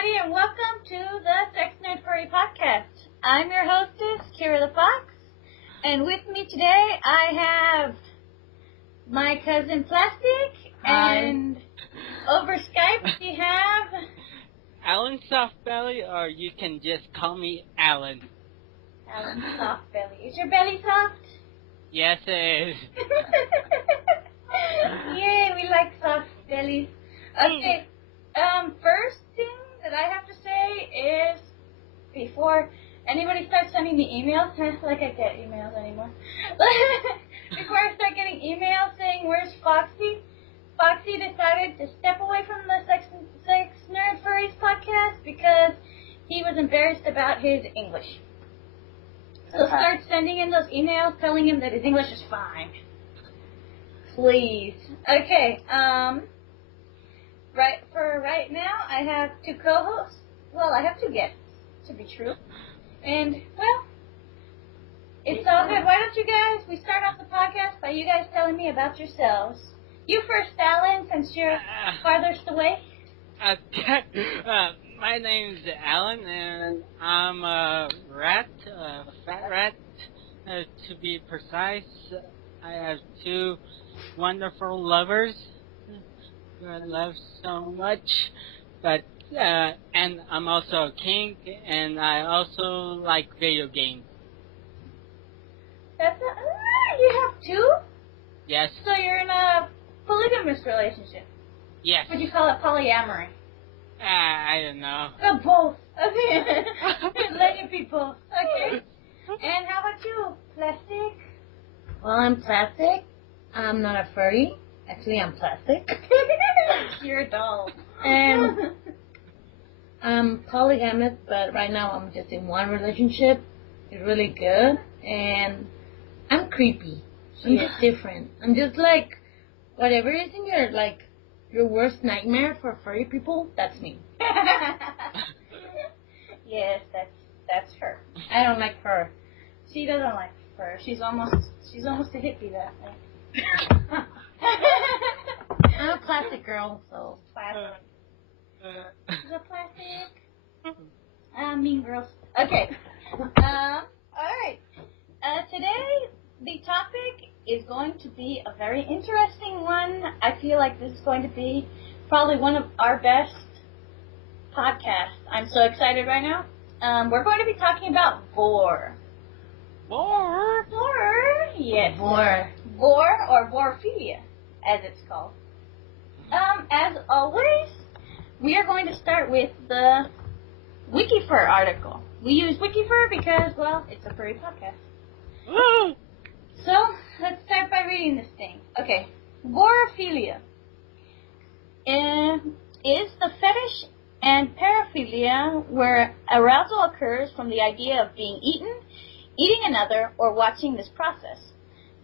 everybody, and welcome to the Sex Nerd Furries Podcast. I'm your hostess, Kira the Fox, and with me today I have my cousin Plastic, and over Skype we have... Alan Softbelly, or you can just call me Alan. Alan Softbelly. Is your belly soft? Yes, it is. Yay, we like soft bellies. Okay, first thing that I have to say is, before anybody starts sending me emails, like I get emails anymore, before I start getting emails saying, where's Foxy? Foxy decided to step away from the Sex Nerd Furries Podcast because he was embarrassed about his English. So start sending in those emails telling him that his English is fine. Please. Okay, right now, I have two co-hosts. Well, I have two guests, to be true. And, well, it's all good. Why don't you guys, we start off the podcast by you guys telling me about yourselves. You first, Alan, since you're farthest away. My name's Alan, and I'm a rat, a fat rat, to be precise. I have two wonderful lovers who I love so much, but and I'm also a kink, and I also like video games. You have two? Yes. So you're in a polygamous relationship? Yes. Would you call it polyamory? I don't know. Both. Okay. Let you be both. Okay. And how about you, Plastic? Well, I'm Plastic. I'm not a furry. Actually, I'm plastic. You're a doll. And I'm polygamous, but right now I'm just in one relationship. It's really good. And I'm creepy. I'm just different. I'm just like, whatever is in your worst nightmare for furry people, that's me. Yes, that's her. I don't like fur. She doesn't like fur. She's almost a hippie that way. I'm a plastic girl, so. Plastic. She's a plastic. Mean girls. Okay. Alright. Today, the topic is going to be a very interesting one. I feel like this is going to be probably one of our best podcasts. I'm so excited right now. We're going to be talking about Vore. Vore? Vore? Yes. Vore. Vore, or Vorophilia, as it's called. As always, we are going to start with the Wikifur article. We use Wikifur because, well, it's a furry podcast. Woo! So, let's start by reading this thing. Okay. Vorophilia is the fetish and paraphilia where arousal occurs from the idea of being eaten, eating another, or watching this process.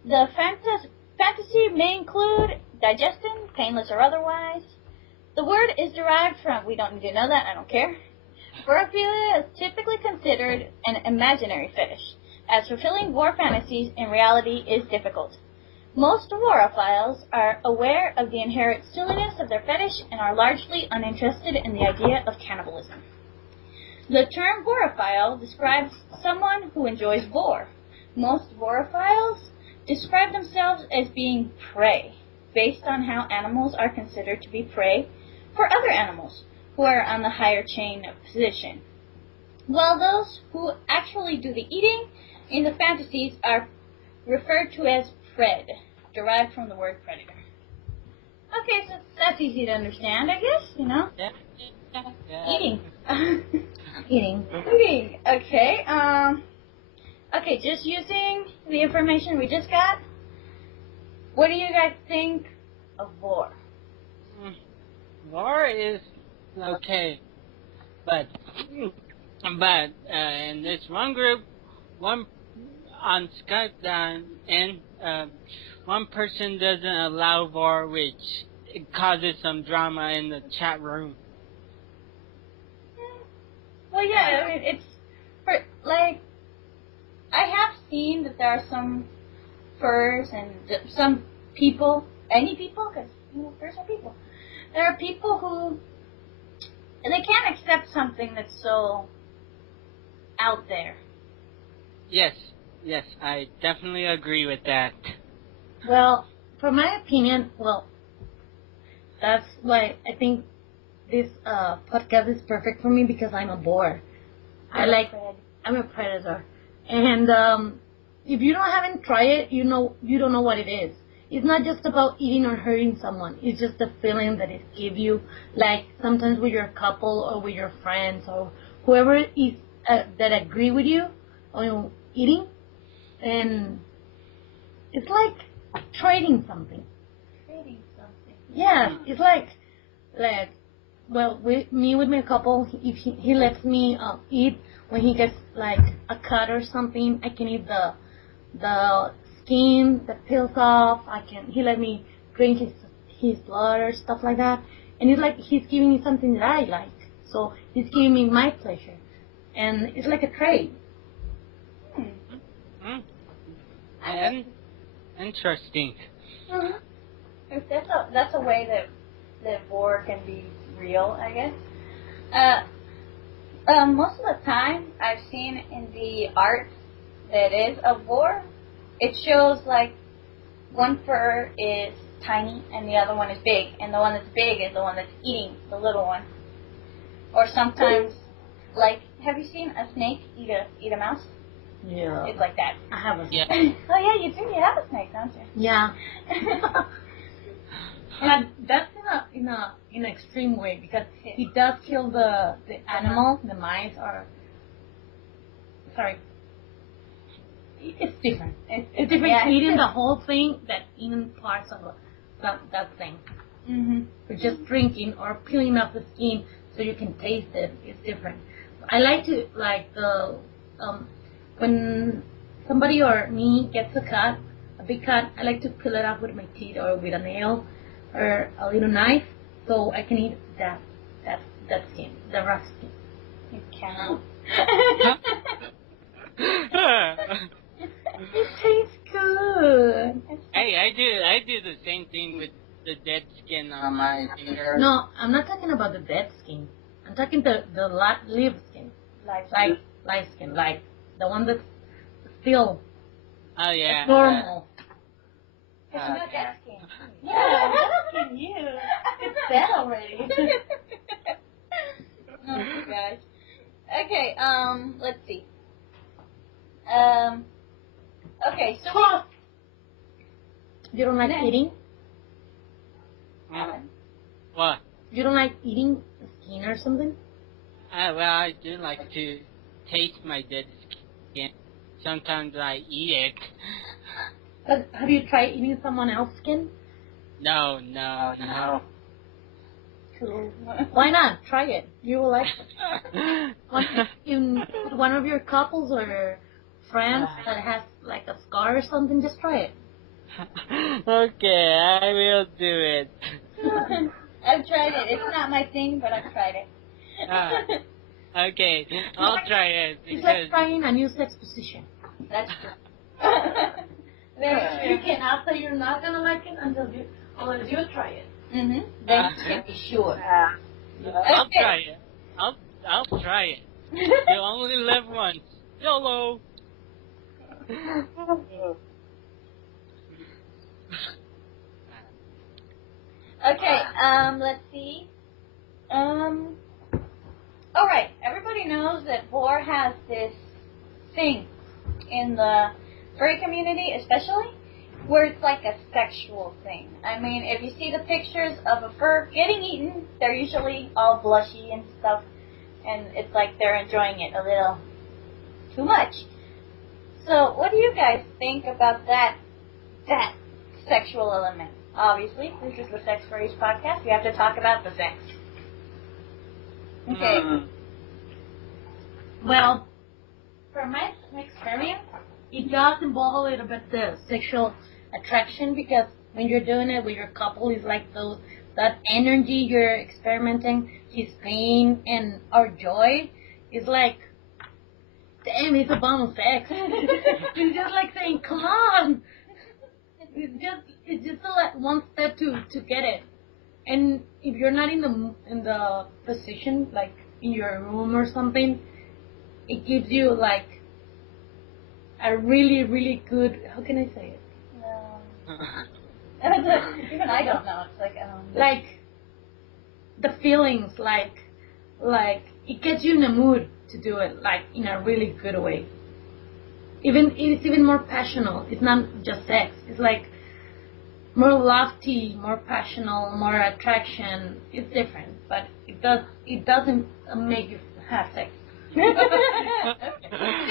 The fantasy may include digestion, painless or otherwise. The word is derived from, we don't need to know that, I don't care. Vorophilia is typically considered an imaginary fetish, as fulfilling Vore fantasies in reality is difficult. Most Vorophiles are aware of the inherent silliness of their fetish and are largely uninterested in the idea of cannibalism. The term Vorophile describes someone who enjoys Vore. Most Vorophiles describe themselves as being prey, based on how animals are considered to be prey for other animals who are on the higher chain of position, while those who actually do the eating in the fantasies are referred to as pred, derived from the word predator. Okay, so that's easy to understand, I guess, you know? Yeah. Eating. Eating. Okay, okay, just using the information we just got, what do you guys think of Vore? Vore is okay, but in this one group, one on Skype, one person doesn't allow Vore, which it causes some drama in the chat room. Well, yeah, I mean, it's, I have seen that there are some furs and some people, any people, because, furs are people. There are people who And they can't accept something that's so out there. Yes, I definitely agree with that. Well, for my opinion, that's why I think this podcast is perfect for me because I'm a boar. I'm a predator. And if you haven't tried it, you don't know what it is. It's not just about eating or hurting someone. It's just the feeling that it gives you, like sometimes with your couple or with your friends or whoever is that agree with you on eating. And it's like trading something. Yeah, it's like, well, with my couple, if he lets me eat when he gets like a cut or something, I can eat the skin, the peels off. He let me drink his blood or stuff like that, and it's like he's giving me something that I like, so he's giving me my pleasure, and it's like a trade. And interesting. Mm-hmm. That's a way that Vore can be real, I guess. Most of the time, I've seen in the art that is of Vore, it shows like one fur is tiny and the other one is big, and the one that's big is the one that's eating the little one. Or sometimes, like, have you seen a snake eat a mouse? Yeah. It's like that. I have a Yeah. Oh yeah, you do. You have a snake, don't you? Yeah. And that's in an extreme way because he does kill the animal, the mice, or sorry. It's different. It's different eating the whole thing than eating parts of that thing. Mm-hmm. Or just drinking or peeling off the skin so you can taste it. It's different. I like to when somebody or me gets a big cut, I like to peel it off with my teeth or with a nail or a little knife so I can eat that skin, the rough skin. You cannot. It tastes good. Hey, I do the same thing with the dead skin on my finger. No, I'm not talking about the dead skin. I'm talking the live skin. Live skin, like the one that's still normal. It's not dead skin. Yeah, dead skin, you. It's dead already. Oh my gosh. Okay, let's see. Okay, so you don't like eating? What? You don't like eating skin or something? Well, I do like to taste my dead skin. Sometimes I eat it. But have you tried eating someone else's skin? No. Cool. Why not? Try it. You will like it. One of your couples or friends that has like a scar or something, just try it. Okay, I will do it. I've tried it. It's not my thing, but I've tried it. Okay, I'll try it. It's like trying a new sex position. That's true. Very true. You cannot say you're not gonna like it unless you try it. Mm-hmm. Then you can be sure. I'll try it. I'll try it. You only live once. YOLO. Okay, let's see. Alright, everybody knows that Vore has this thing in the furry community, especially, where it's like a sexual thing. I mean, if you see the pictures of a fur getting eaten, they're usually all blushy and stuff, and it's like they're enjoying it a little too much. So, what do you guys think about that sexual element? Obviously, this is the Sex Furries Podcast. We have to talk about the sex. Okay. Well, from my experience, it does involve a little bit the sexual attraction because when you're doing it with your couple, it's like that energy you're experimenting, his pain and our joy is like, damn, it's a bomb of sex. It's just like saying, come on. It's just like one step to get it. And if you're not in the position, like in your room or something, it gives you like a really, really good, how can I say it? Even I don't know. It's like the feelings, like it gets you in the mood to do it, like in a really good way. It's even more passionate. It's not just sex. It's like more lofty, more passionate, more attraction. It's different, but it doesn't make you have sex. Even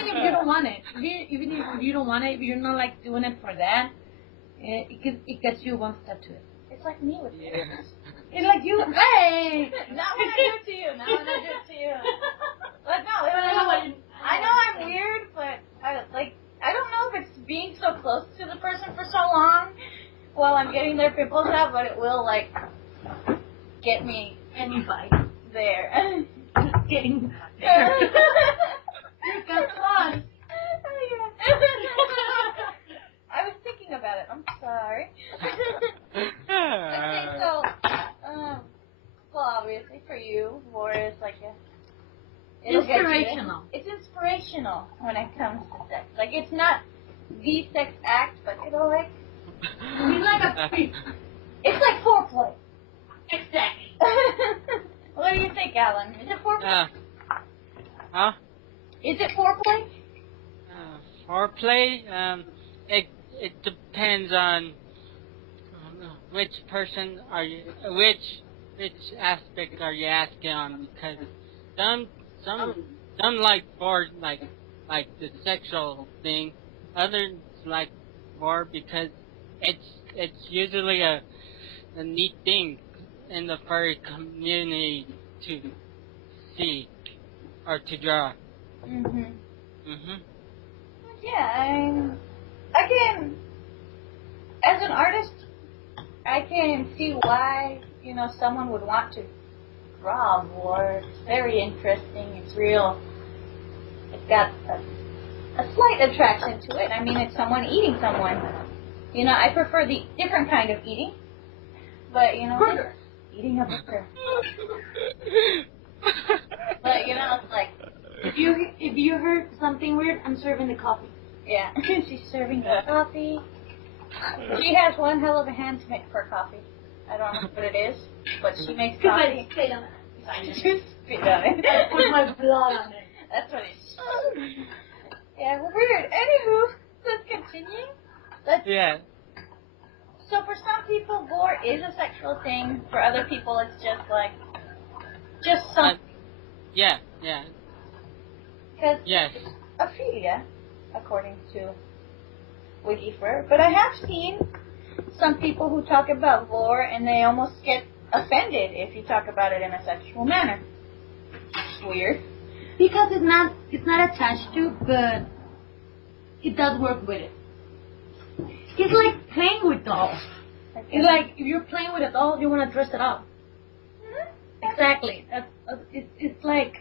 if you don't want it, even if you don't want it, if you're not like doing it for that, it gets you one step to it. It's like me with you. It's like you, hey! Not when I do it to you. Not when I do it to you. But no, I know I'm weird, but I don't know if it's being so close to the person for so long while I'm getting their pimples out, but it will like get me there. Getting there. You got caught. I was thinking about it. I'm sorry. Okay, so, well, obviously for you, Vore is like inspirational. It's inspirational when it comes to sex. Like, it's not the sex act, but it'll like be like it's like foreplay. Exactly. What do you think, Alan? Is it foreplay? Is it foreplay? Foreplay? It depends on which person are you, which aspect are you asking on, because some like Vore like the sexual thing, others like Vore because it's usually a neat thing in the furry community to see or to draw. Yeah, again, as an artist, I can see why, someone would want to draw Vore. It's very interesting. It's real. It's got a slight attraction to it. I mean, it's someone eating someone. I prefer the different kind of eating. But, burger. Eating a burger. But, it's like, if you heard something weird, I'm serving the coffee. Yeah, she's serving the coffee. She has one hell of a hand to make for coffee. I don't know what it is, but she makes coffee. I spit on it. You spit on it. I put my blood on it. That's what it is. Yeah, weird. Anywho, let's continue. Yeah. So for some people, Vore is a sexual thing. For other people, it's just something. Yeah. Because Yes. Ophelia, according to WikiFur. But I have seen some people who talk about Vore and they almost get offended if you talk about it in a sexual manner. It's weird. Because it's not attached to, but it does work with it. It's like playing with dolls. Okay. It's like if you're playing with a doll, you want to dress it up. Mm-hmm. Exactly. It's like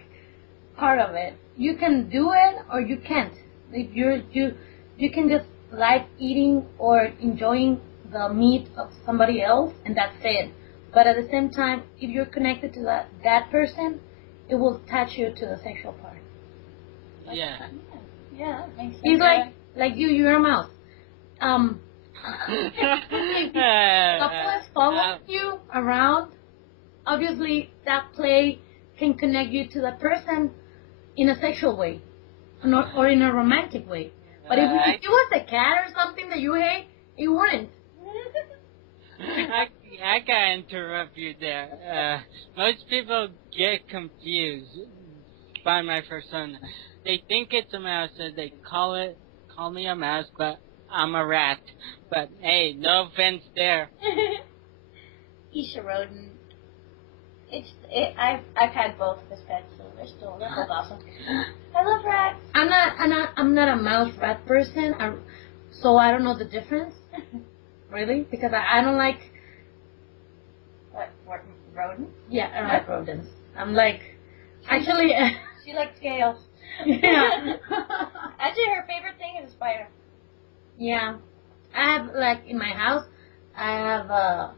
part of it. You can do it or you can't. If you can just like eating or enjoying the meat of somebody else, and that's it. But at the same time, if you're connected to that person, it will attach you to the sexual part. Yeah. Yeah, that makes sense. It's like you're a mouse. Couple is following you around. Obviously, that play can connect you to the person in a sexual way, or in a romantic way. But if it was a cat or something that you hate, it wouldn't. I gotta interrupt you there. Most people get confused by my persona. They think it's a mouse, so they call me a mouse, but I'm a rat. But hey, no offense there. Isha rodent. I've had both as pets, so they're both awesome. I love rats. I'm not a mouse rat person, so I don't know the difference. Really, because I don't like. What rodents? Yeah, I don't like rodents. I'm like, actually. She likes scales. Yeah. Actually, her favorite thing is a spider. Yeah, I have in my house, I have a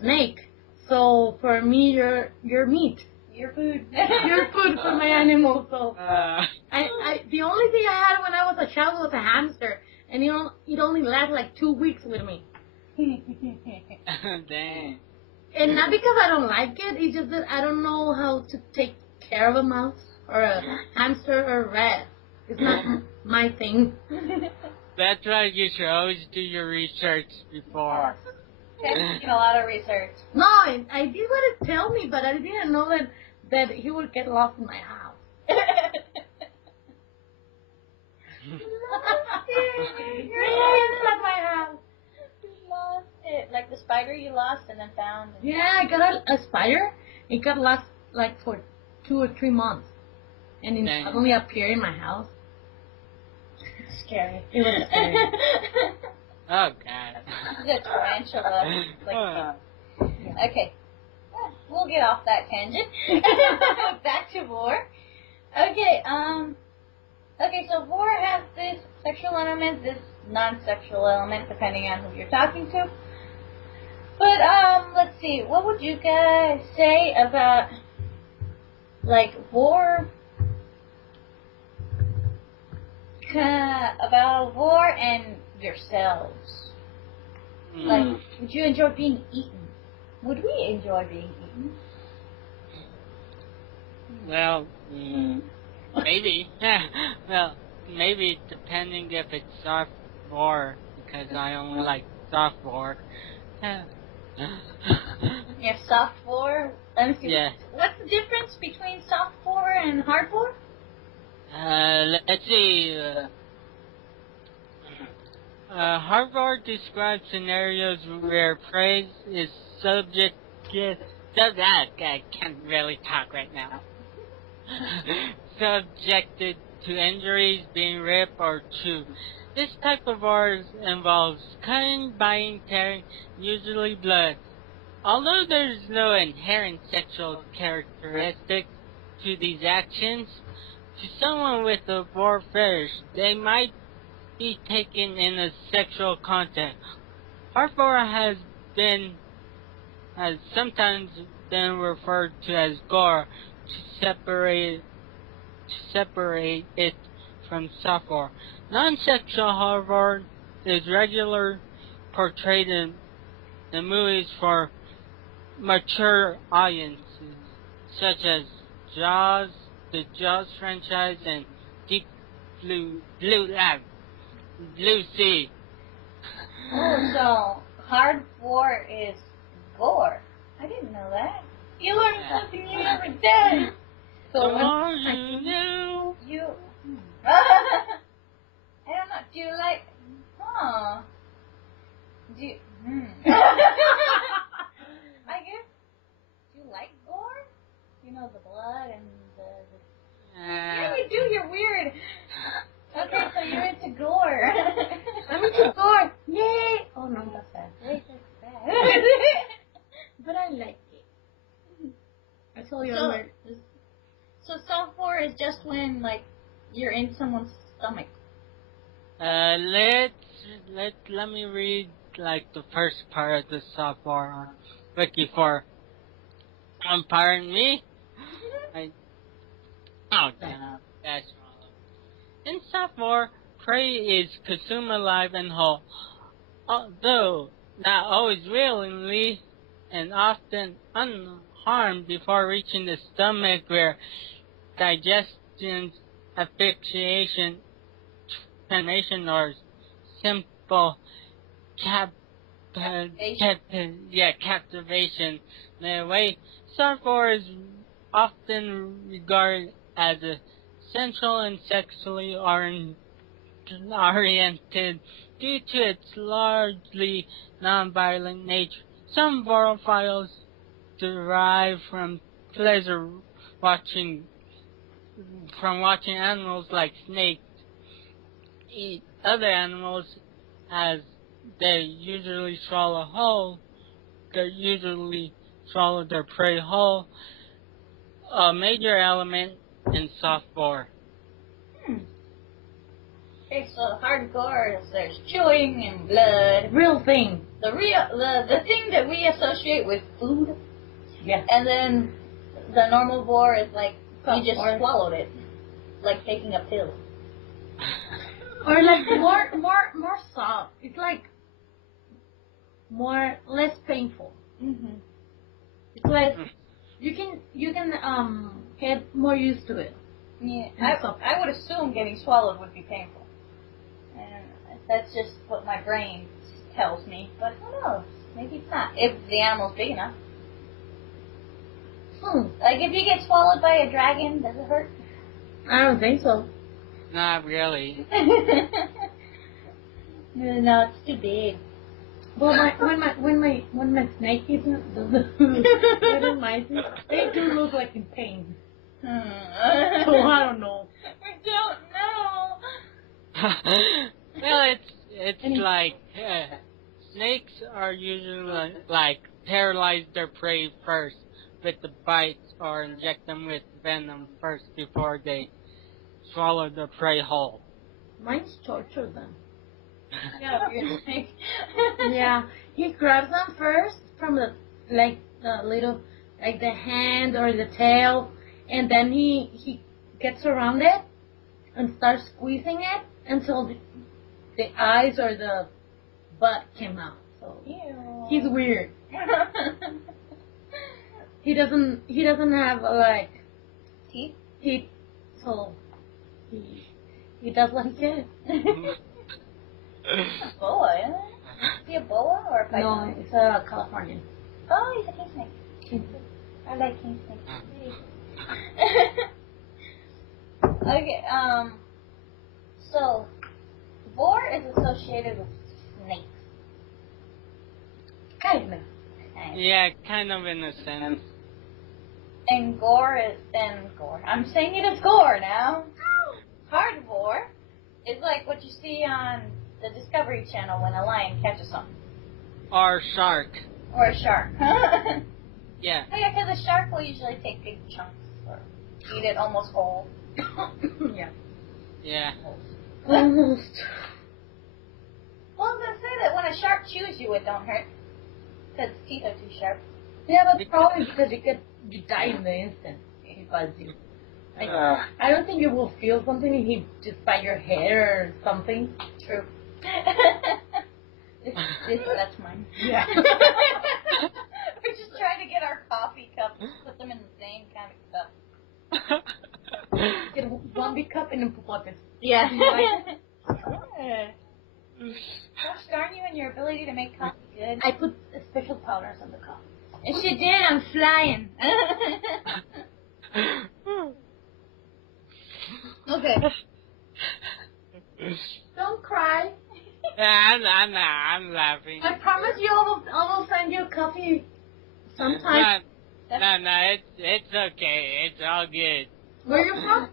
snake. So for me, you're meat. Your food. You're food for my animals. So the only thing I had when I was a child was a hamster, and it only lasted like 2 weeks with me. Dang. And not because I don't like it, it's just that I don't know how to take care of a mouse or a hamster or a rat. It's not my thing. That's why you should always do your research before. That's a lot of research. No, I did what it tell me, but I didn't know that he would get lost in my house. Inside my house. You lost it. Like the spider you lost and then found. Yeah, I got a spider. It got lost like for 2 or 3 months. And it suddenly appeared in my house. Scary. It was scary. Oh, God. The tarantula. Okay. We'll get off that tangent. Back to Vore. Okay, so Vore has this sexual element, this non-sexual element, depending on who you're talking to. But, let's see, what would you guys say about, like, Vore and yourselves? Like, would you enjoy being eaten? Would we enjoy being eaten? Well, maybe. Well, maybe depending if it's soft Vore, because I only like soft Vore. Yeah, soft Vore? Let me see. Yeah. What's the difference between soft Vore and hard Vore? Let's see. Hard Vore describes scenarios where prey is subjected. I can't really talk right now. Subjected to injuries, being ripped or chewed. This type of Vore involves cutting, biting, tearing, usually blood. Although there is no inherent sexual characteristic to these actions, to someone with a Vore fetish, they might be taken in a sexual context. Hard Vore has sometimes been referred to as gore to separate it from soft Vore. Non-sexual hard Vore is regularly portrayed in movies for mature audiences, such as Jaws, the Jaws franchise, and Deep Blue Sea. Oh, so hard Vore is gore. I didn't know that. You learn something new every day. So the more you know. I don't know. Do you like? Do you, I guess. Do you like gore? You know, the blood and the yeah, you do. You're weird. Okay, so you're into gore. I'm into gore. Yay! Oh no, that's bad. Wait, that's bad. But I like it. I told you So soft Vore is just when like you're in someone's stomach. Let me read like the first part of the soft Vore on Wiki for. Pardon me. That's wrong. In soft Vore, prey is consumed alive and whole, although not always willingly, and often unharmed before reaching the stomach, where digestion, asphyxiation, transformation, or simple captivation may await. Soft Vore is often regarded as a sensual and sexually oriented due to its largely non-violent nature. Some vorophiles derive from pleasure watching animals like snakes eat other animals, as they usually swallow their prey whole, a major element in soft Vore. Okay, so hardcore is there's chewing and blood. real thing. The thing that we associate with food. Yeah. And then the normal Vore is like, you just Or- swallowed it. Like taking a pill. Or like more soft. It's like less painful. Mm-hmm. It's like you can get more used to it. Yeah, And so- I would assume getting swallowed would be painful. And that's just what my brain tells me. But who knows? Maybe it's not. If the animal's big enough. Like if you get swallowed by a dragon, does it hurt? I don't think so. Not really. No, it's too big. Well, when my snake is little mice, they do look like in pain. So I don't know. I don't know. Well, it's like snakes are usually like paralyze their prey first with the bites or inject them with venom first before they swallow the prey whole. Mine's torture them. Yeah, weird snake. Yeah, he grabs them first from the little the hand or the tail, and then he gets around it and starts squeezing it until the eyes or the butt came out. So Ew. he's weird. He doesn't have Teeth? teeth, so he does what he can. A boa, isn't it? Is he a boa or a python? No, it's a Californian. Oh, he's a king snake. I like king snakes. Okay, so Vore is associated with snakes. Kind of. Yeah, kind of in a sense. And gore. I'm saying it as gore now. Hardvore is like what you see on the Discovery Channel when a lion catches something. Or shark. Or a shark. Yeah. Oh, yeah, because a shark will usually take big chunks or eat it almost whole. Yeah. Yeah. Almost. Well, I was going to say that when a shark chews you, it don't hurt. Because its teeth are too sharp. Yeah, but probably because you die in the instant if he bites you. Like, I don't think you will feel something if he just bite your head or something. True. That's mine. Yeah. We're just trying to get our coffee cups, put them in the same kind of cup. Get one big cup and then popotes. Yeah. Yeah. Gosh darn you and your ability to make coffee good. I put special powders on the cup. And she did, I'm flying. Okay. Don't cry. I'm laughing. I promise you I will send you a coffee sometime. No, it's okay. It's all good. Where you from?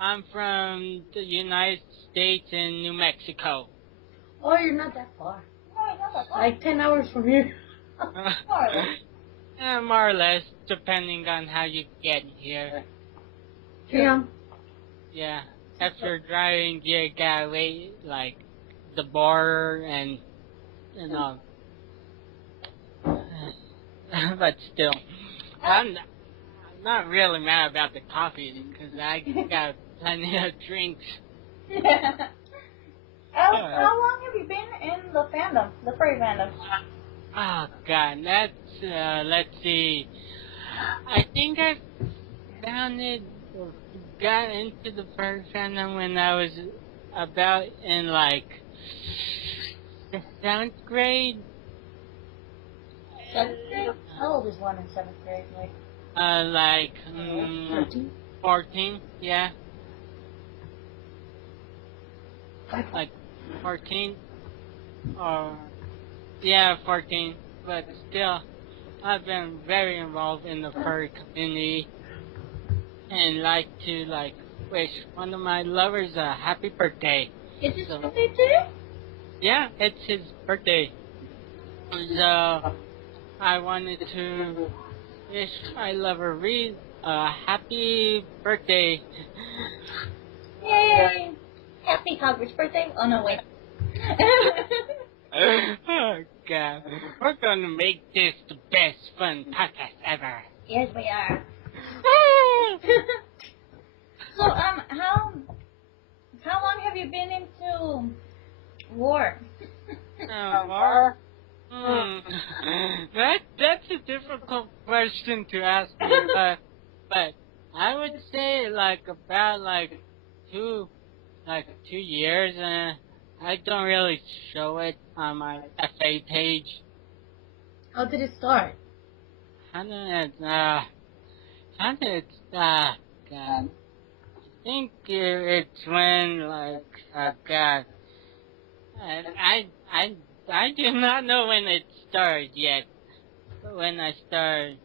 I'm from the United States and New Mexico. Oh, you're not that far. No, it's not that far. Like 10 hours from here. More or less, depending on how you get here. Yeah. Yeah. After driving, you gotta wait, like, the border and all. But still, I'm not really mad about the coffee, because I got plenty of drinks. Yeah. How long have you been in the fandom, the furry fandom? Oh God, that's let's see. I think I found it or got into the furry fandom when I was about in like the 7th grade. 7th grade? How old is one in 7th grade? Like 14, yeah. Like 14 or yeah, 14. But still, I've been very involved in the furry community and like to wish one of my lovers a happy birthday. Is his birthday today? Yeah, it's his birthday. So I wanted to wish my lover Reed a happy birthday. Yay! Happy Hogwarts birthday? Oh no, wait. Oh, God. We're going to make this the best fun podcast ever. Yes, we are. So, how long have you been into Vore? Vore? That's a difficult question to ask me, but I would say about 2 years. I don't really show it on my FA page. How did it start? God. I think it's when God. I do not know when it started yet. But when I started.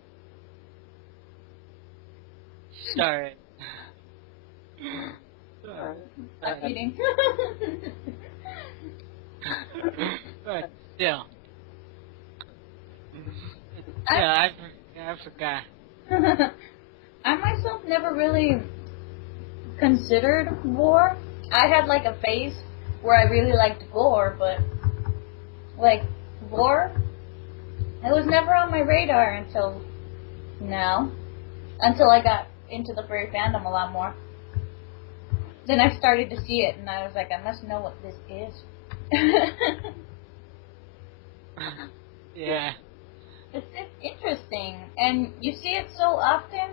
Stop eating. But still. I forgot. I myself never really considered Vore. I had like a phase where I really liked Vore, but like Vore, it was never on my radar until now. Until I got into the furry fandom a lot more. Then I started to see it, and I was like, I must know what this is. Yeah. It's interesting, and you see it so often,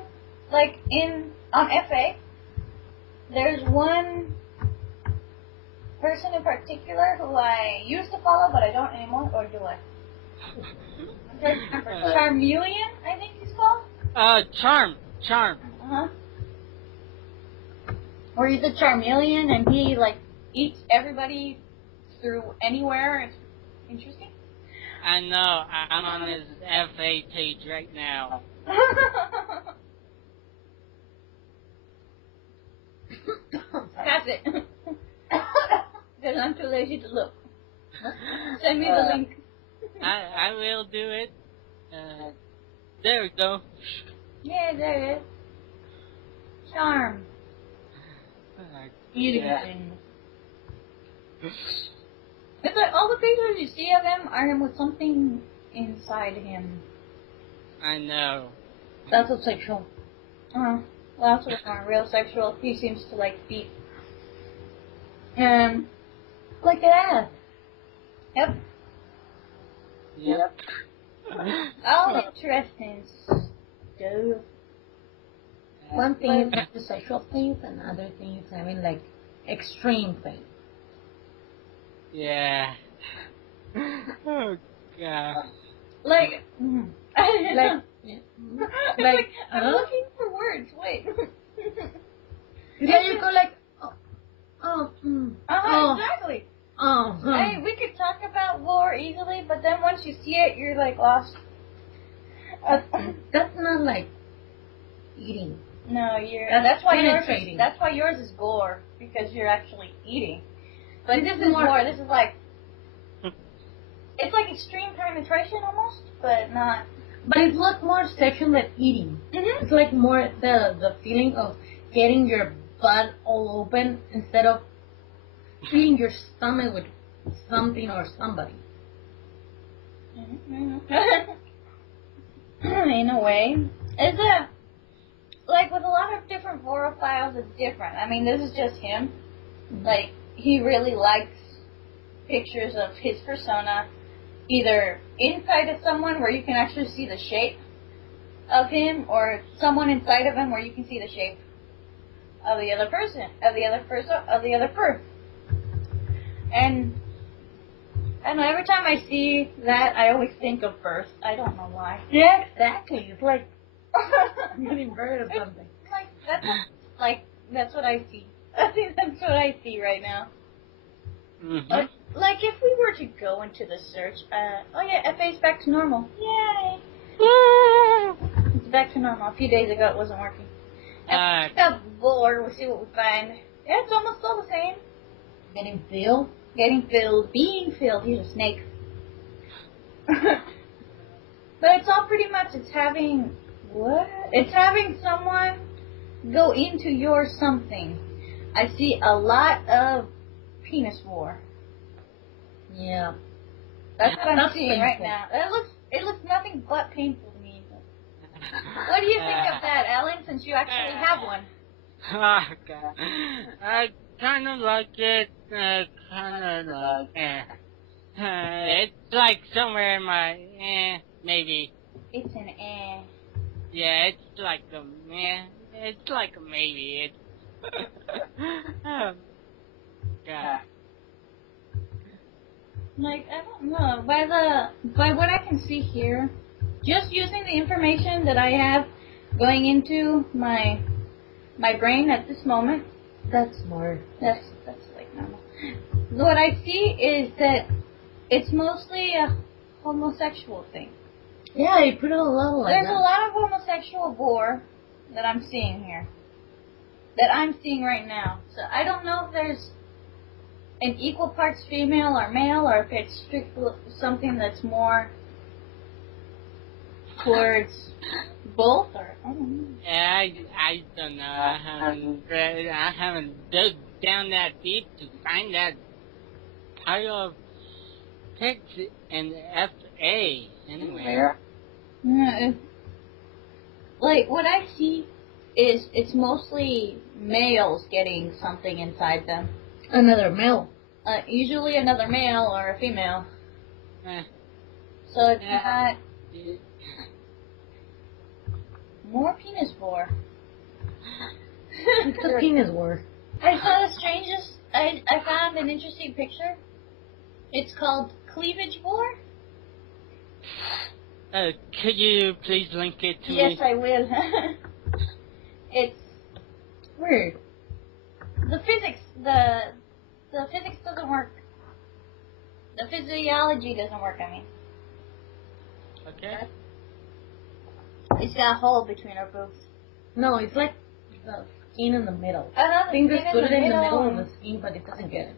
like on FA. There's one person in particular who I used to follow, but I don't anymore, or do I? Charmeleon, I think he's called. Charm. Uh-huh. Or he's a Charmeleon, and he, like, eats everybody through anywhere. It's interesting. I know. I'm on his FA page right now. Pass it. Because I'm too lazy to look. Send me the link. I will do it. There we go. Yeah, there it is. Charm. Eating things. It's like all the pictures you see of him are him with something inside him. I know. That's what's sexual. Well, that's what's not real sexual. He seems to like feet. Look at that. Yep. All interesting stuff. One thing is having sexual things, another thing is having like extreme things. Yeah. Oh God. Like, like I'm looking for words. Wait. Yeah, you go like, Exactly. Oh. Hey, we could talk about Vore easily, but then once you see it, you're like lost. That's not like eating. No, that's why penetrating. That's why yours is gore, because you're actually eating. But this is more- more. This is like it's like extreme penetration almost, but not. But it's like more sexual than eating. Mm-hmm. It's like more the feeling of getting your butt all open instead of feeding your stomach with something or somebody. Mm-hmm. In a way, is it like with a lot of different vorophiles? It's different. I mean, this is just him. Like he really likes pictures of his persona, either inside of someone where you can actually see the shape of him, or someone inside of him where you can see the shape of the other person, of the other fur. And every time I see that, I always think of birth. I don't know why. Yeah, exactly. It's like getting bird or something. That's what I see. I think that's what I see right now. Mm-hmm. Like if we were to go into the search, FA's back to normal. Yay! It's back to normal. A few days ago it wasn't working. Got bored. We'll see what we find. Yeah, it's almost all the same. Getting filled? Getting filled. Being filled. He's a snake. But it's all pretty much, it's having someone go into your something. I see a lot of penis war. Yeah. That's what I'm seeing right now. It looks nothing but painful to me. What do you think of that, Alan, since you actually have one? Oh, God. I kind of like it, it's like somewhere in my, maybe. It's an eh. Yeah, it's like a it's like a maybe. Oh, God. Like, I don't know. By what I can see here, just using the information that I have going into my brain at this moment. That's smart. That's like normal. What I see is that it's mostly a homosexual thing. Yeah, you put it a little like There's that. a lot of homosexual Vore that I'm seeing here. That I'm seeing right now. So I don't know if there's an equal parts female or male, or if it's strictly something that's more towards both, or I don't know. Yeah, I don't know. I haven't dug down that deep to find that pile of pics in FA anyway. Yeah, like what I see is it's mostly males getting something inside them. Another male. Usually another male or a female. So it's not more penis Vore. It's a penis war. I saw the strangest. I found an interesting picture. It's called cleavage Vore. Could you please link it to me? Yes, I will. It's Weird. the physics. The physics doesn't work. The physiology doesn't work. I mean. Okay. It's got a hole between our boobs. No, it's like the skin in the middle. The Fingers skin put it in the middle middle. of the skin, but it doesn't get it.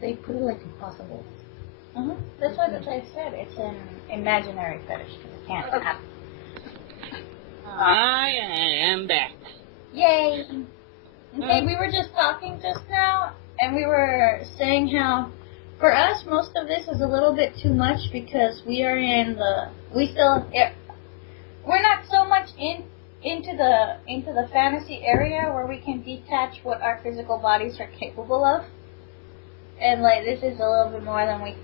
They put it like impossible. That's what I said. It's an imaginary fetish because it can't happen. I am back. Yay! Okay, we were just talking just now, and we were saying how, for us, most of this is a little bit too much because we're not so much into the fantasy area where we can detach what our physical bodies are capable of, and like this is a little bit more than we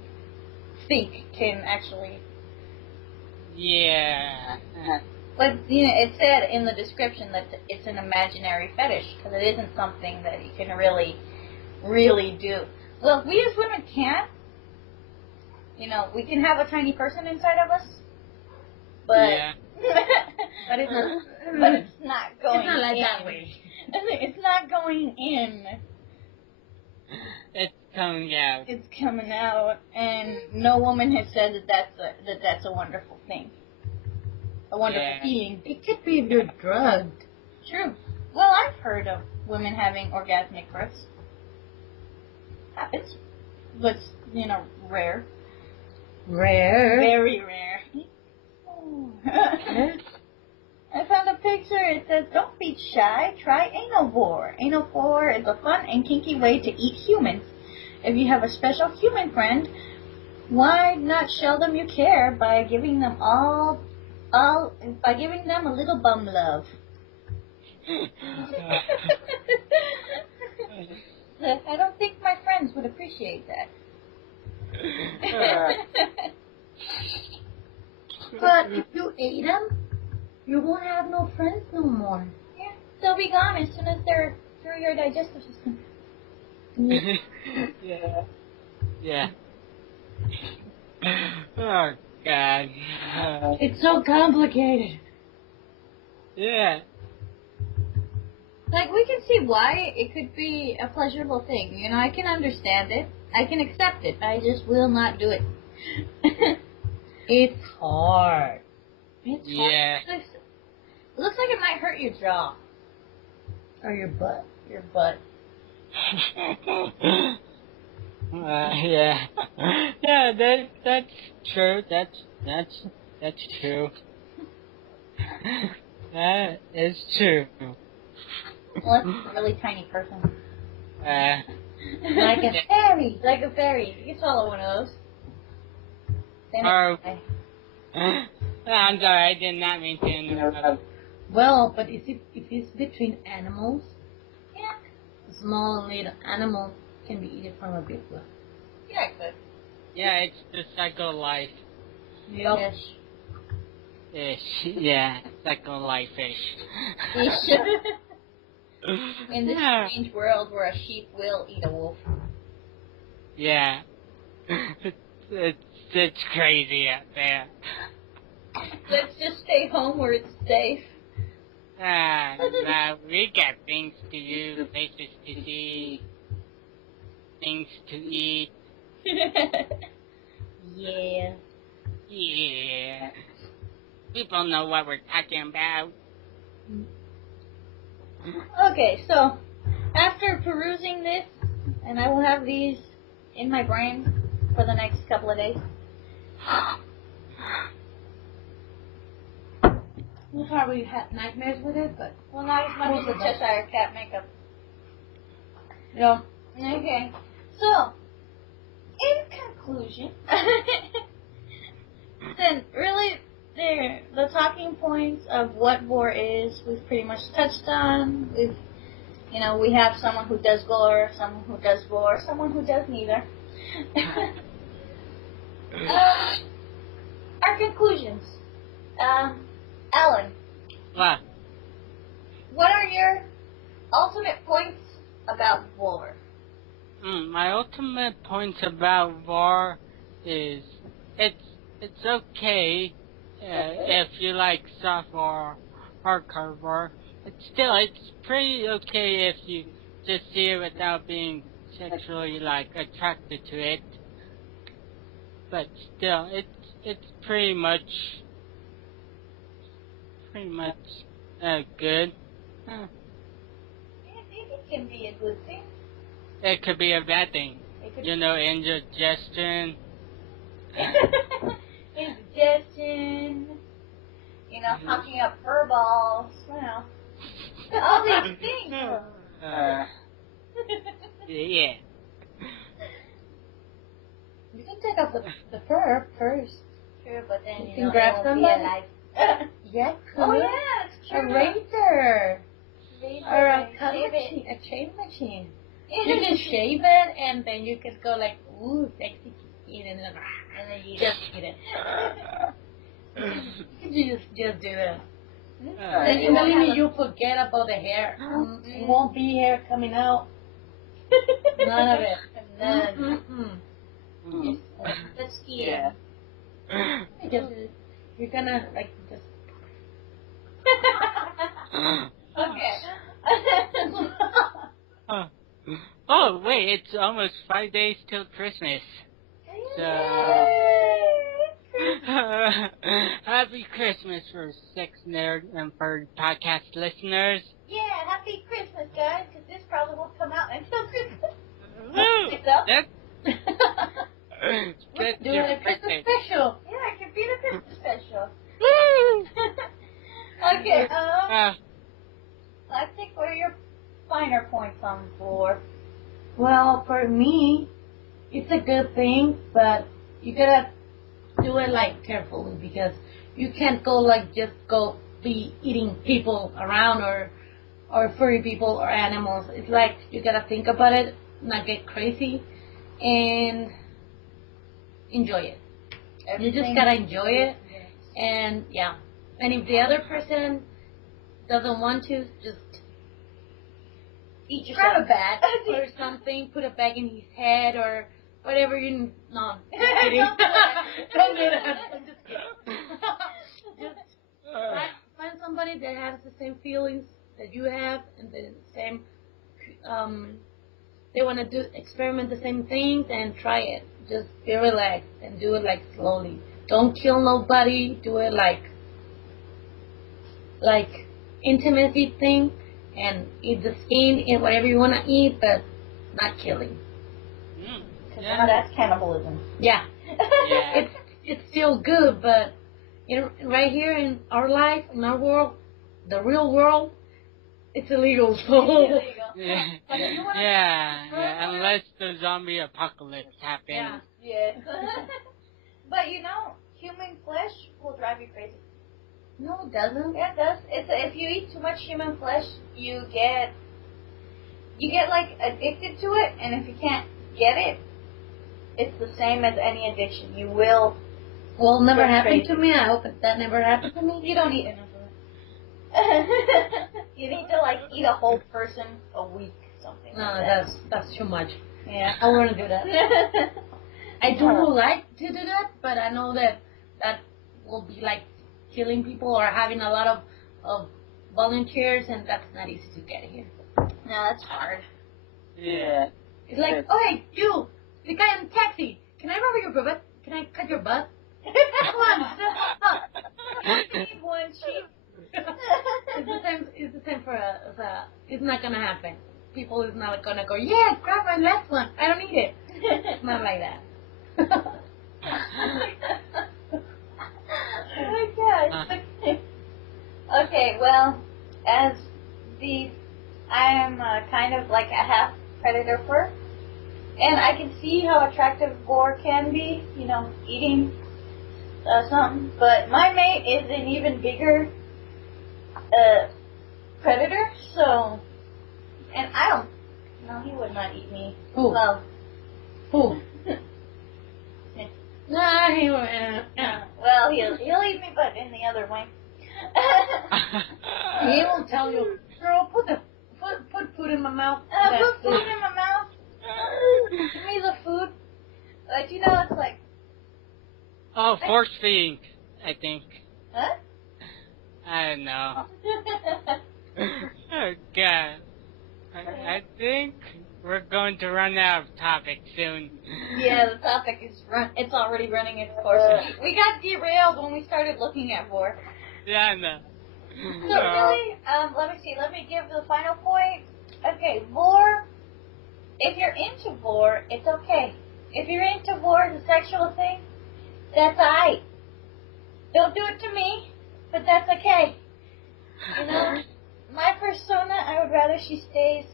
think can actually. Yeah. But it said in the description that it's an imaginary fetish because it isn't something that you can really, really do. Well, we as women can't. We can have a tiny person inside of us, but Yeah. But it's not. but it's not going. It's not like in. that way. It's not going in. It's coming out. It's coming out, and no woman has said that that's a wonderful thing, a wonderful feeling. It could be if you're drugged. True. Well, I've heard of women having orgasmic births. Happens, but rare. Rare. Very rare. I found a picture. It says, "Don't be shy. Try anal Vore. Anal Vore is a fun and kinky way to eat humans. If you have a special human friend, why not show them you care by giving them by giving them a little bum love?" I don't think my friends would appreciate that. But if you ate them, you won't have no friends no more. Yeah, they'll be gone as soon as they're through your digestive system. Yeah. Yeah. Oh, God. It's so complicated. Yeah. Like, we can see why it could be a pleasurable thing. You know, I can understand it. I can accept it. I just will not do it. It's hard. It's Yeah. hard. It looks like it might hurt your jaw. Or your butt. Your butt. Yeah. Yeah, that's true. That's true. That is true. Well, that's a really tiny person. Like a fairy. Like a fairy. You can swallow one of those. I'm sorry, I did not mean to interrupt. Well, but if it's between animals, Yeah. a small little animal can be eaten from a big one. Yeah, I could. Yeah, it's the cycle of life. Yep. Yes. Ish. Yeah, cycle of life ish. In this Yeah. strange world where a sheep will eat a wolf. Yeah. It's crazy out there. Let's just stay home where it's safe. We got things to do, places to see, things to eat. Yeah. Yeah. People know what we're talking about. Okay, so after perusing this, and I will have these in my brain for the next couple of days. We'll probably have nightmares with it, but Well, not as much as the Most of them. Cheshire Cat makeup. yeah. Okay, so in conclusion, then really the talking points of what Vore is, we've pretty much touched on. We have someone who does gore, someone who does Vore, someone who does neither. Our conclusions. Alan, What? what are your ultimate points about Vore? My ultimate points about Vore is it's okay if you like soft or hardcore Vore. It's pretty okay if you just see it without being sexually attracted to it. But still, it's pretty much good. I think it can be a good thing. It could be a bad thing. It could Indigestion. indigestion, hocking up fur balls, all these things. Yeah. You can take off the fur first. True, but then You can grab it won't somebody. be alive. Yeah, Oh cool. yeah, it's A true. razor. Or a cut Shave machine, a shave machine. it. You can shave it, and then you can go like, ooh, sexy, and then you just eat it. You just do that. Then And you won't believe me, have you forget about the hair. It won't be hair coming out. None of it. None. Mm-mm. Let's ski. Yeah. You're gonna just. Okay. Oh wait, it's almost 5 days till Christmas. So happy Christmas for Sex Nerd and Furries Podcast listeners. Yeah, happy Christmas, guys, because this probably won't come out until Christmas. Woo! So? That's Doing your a Christmas birthday. special. Yeah, it could be the Christmas special. Woo! Okay, I think what are your finer points on Vore? Well, for me, it's a good thing, but you gotta do it carefully because you can't go just go be eating people around or furry people or animals. It's you gotta think about it, not get crazy, and enjoy it. You just gotta enjoy it, and yeah. And if the other person doesn't want to, just Eat grab a yourself. bat or something, put a bag in his head or whatever you. No, just kidding. Don't do that. I'm just kidding. Just find somebody that has the same feelings that you have, and the same, they want to experiment the same things and try it. Just be relaxed and do it like slowly. Don't kill nobody. Do it like intimacy thing, and eat the skin, eat whatever you want to eat, but not killing. Because now that's cannibalism. Yeah. Yeah. It's still good, but right here in our life, in our world, the real world, it's illegal. So. Illegal. Yeah. But if you wanna Yeah, unless the zombie apocalypse happens. Yeah. Yeah. But human flesh will drive you crazy. No, it doesn't. Yeah, it does. If you eat too much human flesh, you get like addicted to it, and if you can't get it, it's the same as any addiction. You will. Well, never That's happened crazy. to me. I hope that never happened to me. You don't eat enough of it. You need to like eat a whole person a week, something. No, like that. that's too much. Yeah. I wouldn't do that. I do like to do that, but I know that will be like killing people or having a lot of volunteers, and that's not easy to get here. No, that's hard. Yeah. It's like, oh, hey, you, the guy in the taxi, can I rub your butt? Can I cut your butt? Come on, step up. Need one sheep. It's the same for it's not gonna happen. People is not gonna go, yeah, grab my last one. I don't need it. It's not like that. Oh my gosh. Okay, well, as I am kind of like a half predator fur, and I can see how attractive Vore can be, eating something, but my mate is an even bigger predator, so, and he would not eat me. Who? Well, Who? Nah, he won't. well, he'll eat me, but in the other way. He will tell you, girl, put food in my mouth. Put food in my mouth. Give me the food. But it's like. Oh, force feeding, I think. Huh? I don't know. Oh, God. I think we're going to run out of topics soon. Yeah, the topic is it's already running its course. We got derailed when we started looking at Vore. Yeah, I know. So really, let me see. Let me give the final point. Okay, Vore. If you're into Vore, it's okay. If you're into Vore, the sexual thing, that's alright. Don't do it to me, but that's okay. My persona, I would rather she stays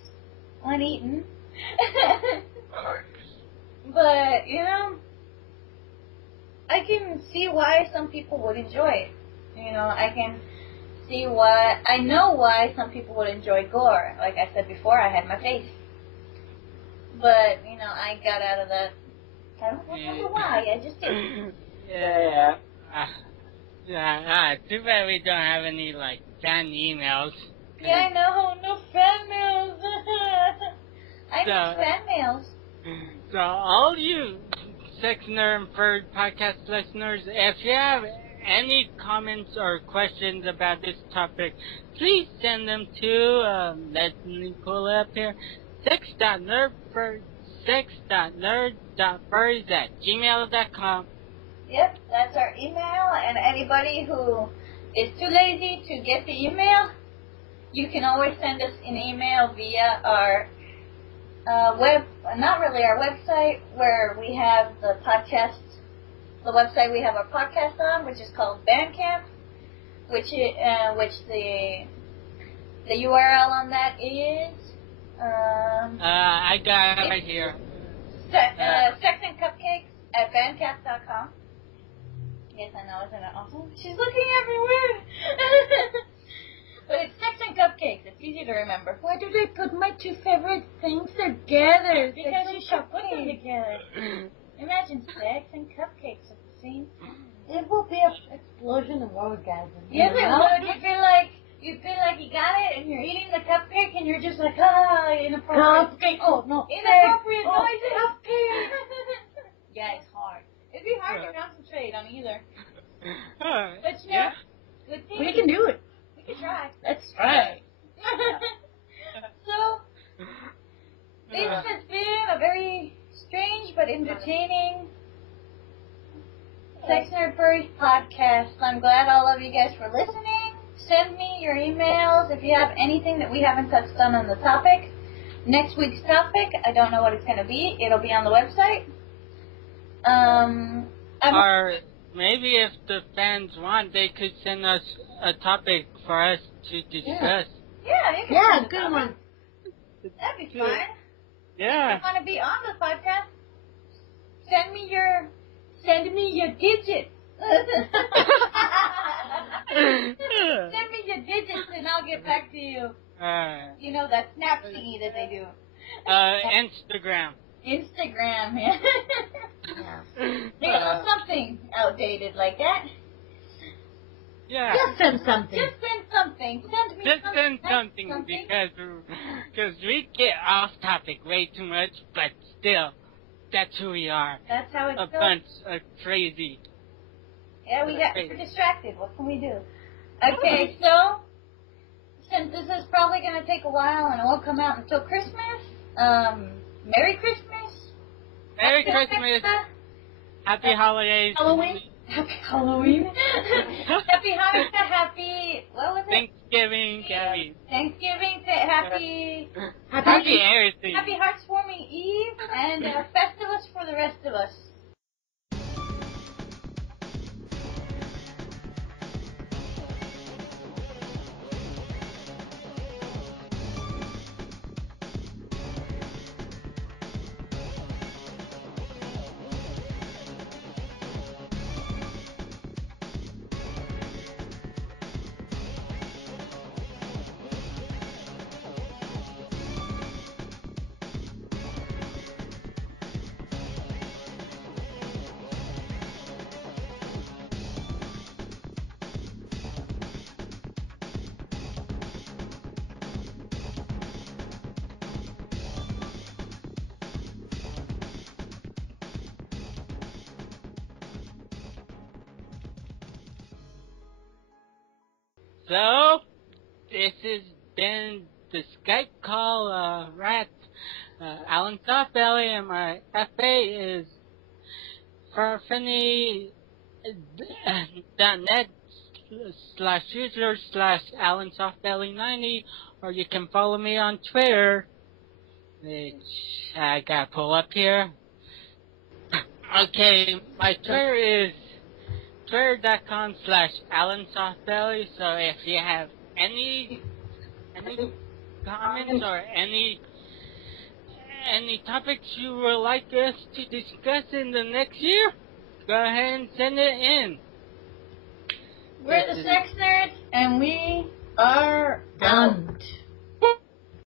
uneaten. But, I can see why some people would enjoy it. I can see I know why some people would enjoy gore. Like I said before, I had my face. But, I got out of that. I don't remember why, I just did. Yeah. Too bad we don't have any, fan emails. Yeah, I know. No fan mails. I need fan mails. So, all you Sex Nerd Furries Podcast listeners, if you have any comments or questions about this topic, please send them to, let me pull it up here, sex.nerd.furries@gmail.com. Yep, that's our email, and anybody who is too lazy to get the email, you can always send us an email via our not really our website, where we have the podcast, the website we have our podcast on, which is called Bandcamp, which the URL on that is, I got it right here. Sex and Cupcakes at bandcamp.com. Yes, I know, isn't it awesome? She's looking everywhere. But it's Sex and Cupcakes. It's easy to remember. Why do they put my two favorite things together? Because you should put them together. Imagine sex and cupcakes at the same time. It will be an explosion of orgasm. Yes, it would. You feel like you got it, and you're eating the cupcake, and you're just like, inappropriate. Cupcake. Oh, no. Inappropriate Oh, noises. cupcake. Yeah, it's hard. It'd be hard to concentrate on either. But yeah. good thing We can do it. we can try. Let's try. This has been a very strange but entertaining Sex Nerd Furries Podcast. I'm glad all of you guys for listening. Send me your emails if you have anything that we haven't touched on the topic. Next week's topic, I don't know what it's going to be. It'll be on the website. Or maybe if the fans want, they could send us a topic for us to discuss. Yeah, good one. That'd be fun. Yeah. If you want to be on the podcast, send me your digits. Send me your digits and I'll get back to you. You know that snap thingy that they do. Instagram. Instagram, yeah. Something outdated like that. Yeah. Just send something. Just send something. Send something because we get off topic way too much, but still, that's who we are. That's how it goes. A bunch of crazy. Yeah, we're distracted. What can we do? Okay, so since this is probably going to take a while and it won't come out until Christmas, Merry Christmas. Merry Christmas. Happy holidays. Halloween. Happy Halloween. Happy Hanukkah. Happy, what was it? Thanksgiving. Thanksgiving. Happy everything. Happy Heartswarming Eve and Festivus for the rest of us. So, this has been the Skype call, Rat, Alan Softbelly, and my FA is farfinny.net/user/Alan Softbelly90, or you can follow me on Twitter, which I gotta pull up here. Okay, my Twitter is twitter.com/Alan Softbelly. So if you have any comments or any topics you would like us to discuss in the next year, go ahead and send it in. We're the Sex Nerds, and we are out.